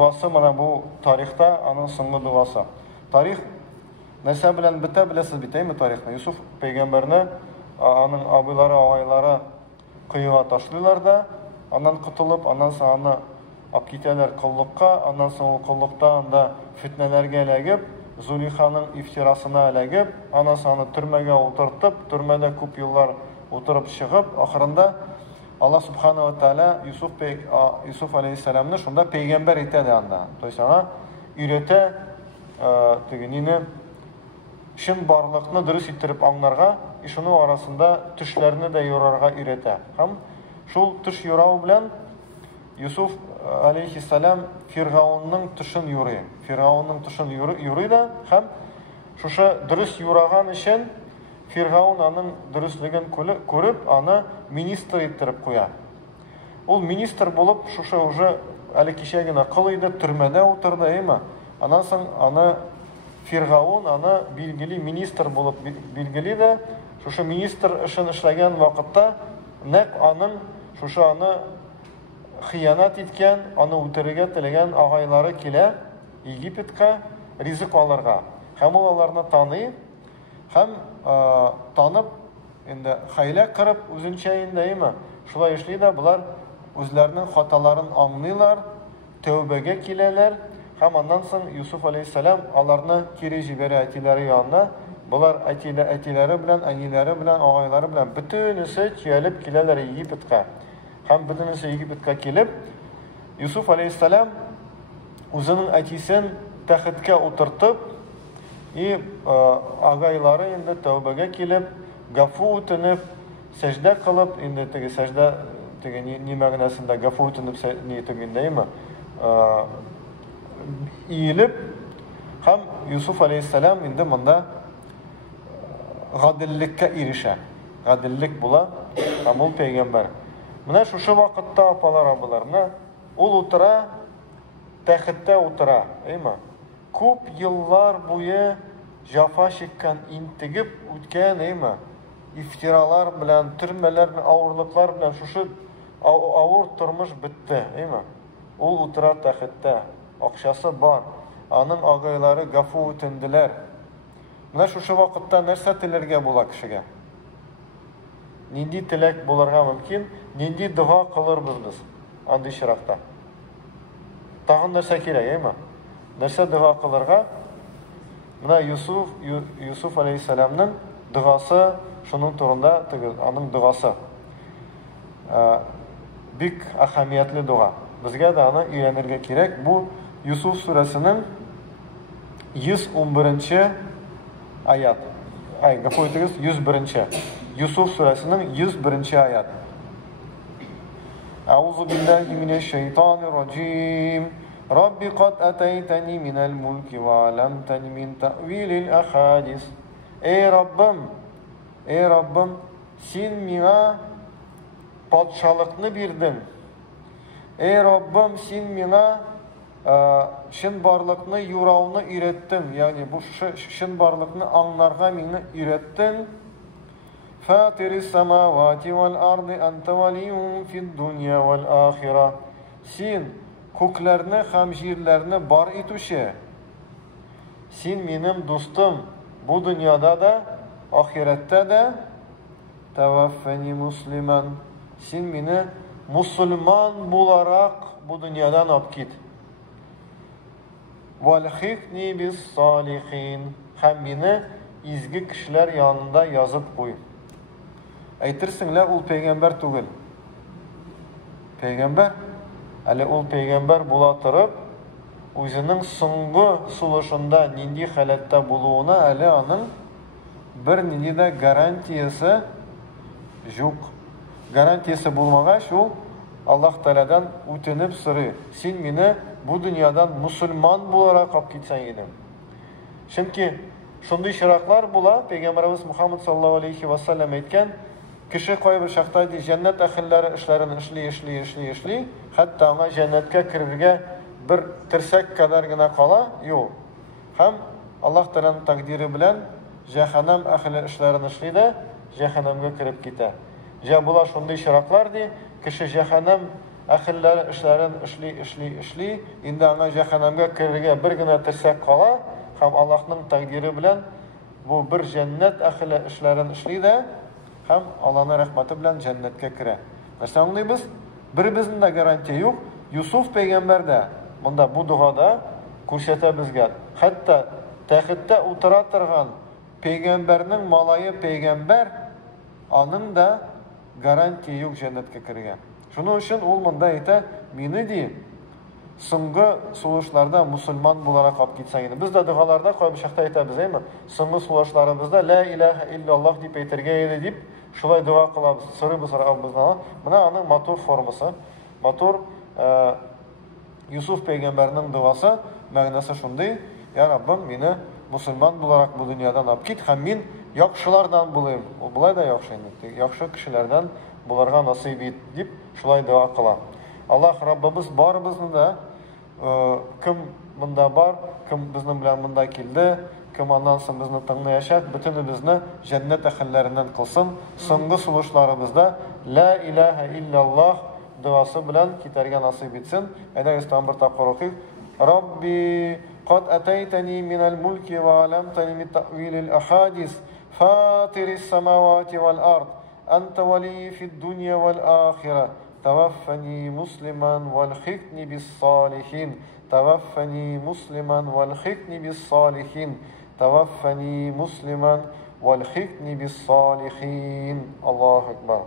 Duası mana bu tarixta aның соңгы duası. Tarix нәрсә белән бетә беләсез бит, әйме тарихны? Юсуф пәйгамбәрне аның абыйлары, агайлары кыюга ташлыйлар да, аннан кытылып, аннан соң аны алып китәләр коллыкка, аннан соң ул коллыкта анда фитнәләргә эләгеп, Зулейханың ифтирасына эләгеп, аннан соң аны төрмәгә утыртып, төрмәдә күп еллар утырып чыгып, ахырында Allah Subhanahu wa Ta'ala Yusuf Aleyhisselam'ını şunda peygamber ite de anda. Dolayısıyla ürete nini şun barlıqını dürüst ittirip anlarga, şunu arasında tüşlerini de yorarga ürete. Hem şul tüş yorağı bilen Yusuf Aleyhisselam Firavun'un tüşün yuri. Firavun'un tüşün yuri da hem şuşa dürüst yorağan için Firavun аның дөрестлеген күреп, аны министр иттереп куя. Ул министр булып, шушы уже әле кичә генә кыл иде, төрмәдә утырды, әйме? Аннан соң аны Фиргавун аны билгели министр булып билгели дә, шушы министр эшен эшләгән вакытта нәкъ аның шушы аны хыянат иткән, аны үтерергә теләгән агайлары килә Египетка ризык алырга. Һәм ул аларны таный. Hem tanıp, hayla kırıp üzünçe indeyimi? Şulay işli de bunlar özlerinin hatalarını anlıyorlar, tövbege kileler. Hem ondan sonra Yusuf Aleyhisselam alarını kiri jiberi etileri yanına. Bunlar etileri bilen, anileri bilen, ağayları bilen bütünüsü gelip kileler Egipet'e. Hem bütünüsü Egipet'e gelip Yusuf Aleyhisselam özünün etisini tahtke oturtup agayları indi tövbege kilip, gafu ütünüp, secde kılıp, indi tegi secde, tegi ni mağnasında gafu ütünüp niyetindeyim mi? İyilip, hem Yusuf Aleyhisselam indi bunda gadillikke irişe. Gadillik bula, hem ol peygamber. Buna şu vakitte apalar abilarına, ol otura, tahitte otura, değil mi? Күп yıllar boyu jafa çekкен, intigip үткән, әйме? İftiralar bilen, türmeler, ağırlıklar bilen şuşu ağır turmuş bitti, әйме? Ул утыра тәхеттә, акчасы бар. Аның агайлары гафу үтенделәр. Менә шушы вакытта нәрсә теләргә була кешегә? Нинди теләк булырга мөмкин? Нинди дуа кылырбыз без андый чиракта? Тагын нәрсә кирәк, әйме? Нәрсә дуа кылырга? Менә Yusuf Aleyhisselam'ның дуасы шуның турында, аның дуасы. Бик әһәмиятле дуа. Безгә дә аны өйрәнергә кирәк. Бу Yusuf сүрәсенең 111-нче аят. Гафу итегез, 101-нче. Yusuf сүрәсенең 101-нче аят. Аузу биллаһи минеш шайтанир раҗим. رب قد أتيتني من الملك وعلمتني من تأويل الأحاديث. Ey Rabbim, sen mine padşalıkını birdin. Ey Rabbim, sen mine şın barlıkını, yuravını ürettin. Yani bu şın barlıkını anlarga mine ürettin. Fatiri semavati vel ardi ente veliyun fid dunya vel ahira. Sen köklerini hem jirlerini bar etuşe. Sen benim dostum bu dünyada da ahirette de tevaffeni musliman. Sen beni Müslüman bularak bu dünyadan alıp git. Velhikni bis salihin. Hem beni izgi kişiler yanında yazıp koy. Aytırsinler ul peygamber tugul. Peygamber әле ул пәйгамбер була торып, үзенең соңгы сулышында нинди халәттә булуына әле аның бер нинди дә гарантиясе юк. Гарантиясе булмагач, ул Аллаһ Тәгаләдән үтенеп сорый: "Син мине бу дөньядан мусульман буларак алып китсәң идең." Чөнки шундый чираклар була, Пәйгамбәрбез Мухаммад саллаллаһу алейхи ва саллям әйткән, кеше кайбер чакта җәннәт әһелләре эшләрен эшли, хәтта аңа җәннәткә керергә бер терсәк кадәр генә кала, юк. Һәм Аллаһ Тәгаләнең тәкъдире белән җәһәннәм әһеле эшләрен эшли дә җәһәннәмгә кире китә. Җә була шундый чираклар ди, кеше җәһәннәм әхилләре эшләрен эшли, инде аңа җәһәннәмгә керергә бер генә терсәк кала, һәм Аллаһның тәкъдире белән бу бер җәннәт әхилле эшләрен эшли дә, һәм Аллаһның рәхмәте белән җәннәткә керә. Нәрсә аңлыйбыз? Беребезнең дә гарантия юк. Юсуф пәйгамбәр дә монда бу дугада күрсәтә безгә. Хәтта тәхеттә утыра торган пәйгамбәрнең малае пәйгамбәр, аның да гарантия юк җәннәткә керергә. Шуның өчен ул монда әйтә, мине ди соңгы сулышларда мусульман буларак алып китсәң иде. Без дә дугаларда кайбер чакта әйтәбез, әйме? Соңгы сулышларыбызда ла илаха илляллаһ дип әйтергә иде дип, шулай дуа кылабыз, сорыйбыз Раббыбыздан. Менә аның матур формасы, матур Юсуф пәйгамбәрнең дуасы, мәгънәсе шундый: "Я Раббым, мине мусульман буларак бу дөньядан алып кит, һәм мин яхшылардан булыйм." Ул булай да яхшы инде, яхшы кешеләрдән буларга насыйп ит дип, шулай дуа кыла. Аллаһ Раббыбыз барыбызны да кем монда бар, кем безнең белән монда килде, кем аннан соң безне тыңлаячак, бөтенебезне җәннәт әһелләреннән кылсын. Соңгы сулышларыбызда ла илаха илляллаһ дуасы белән китәргә насыйп итсен. Әйдәгез тагын бер тапкыр укыйк. Рабби قد أتيتني من الملك وعلمتني من تأويل الأحاديث فاطر السماوات والأرض أنت ولي في الدنيا والآخرة توفني مسلما والحقني بالصالحين توفني مسلما والحقني بالصالحين توفني مسلما والحقني بالصالحين الله أكبر.